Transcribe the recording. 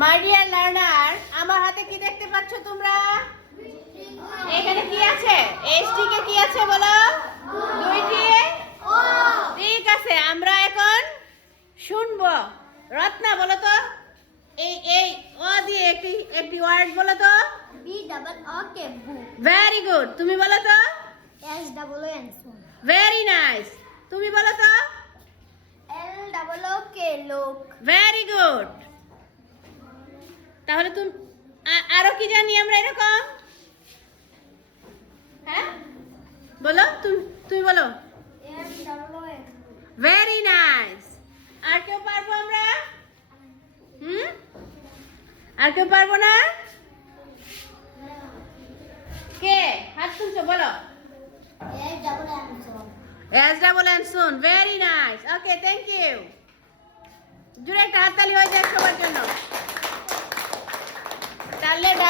My dear learner, আমার হাতে কি দেখতে পাচ্ছ তোমরা? এখানে কি আছে? এসটি কে কি আছে বলো? দুইটি। ঠিক আছে, আমরা এখন শুনবো। রত্না বলো তো, এই এই ও দিয়ে একটি একটি ওয়ার্ড বলো তো। বি ডাবল ও কে বুক। ভেরি গুড, তুমি বলো তো। এস ডাবল ও এন সুন। ভেরি নাইস, তুমি বলো তো। এল ডাবল ও কে লোক। Very good. তাহলে তুমি আরো কি জানি আমরা এরকম? হ্যাঁ বলো, তুমি বলো। M double O N. Very nice. আর কেউ পারবো আমরা? আর কেউ পারবো না? কে হাত তুলছো বলো? এস ডাবল এন সুন। এস ডাবল এন সুন। Very nice. Okay, thank you. জুড়ে একটা হাততালি হয়ে যায় সবার জন্য। তাহলে ডাবল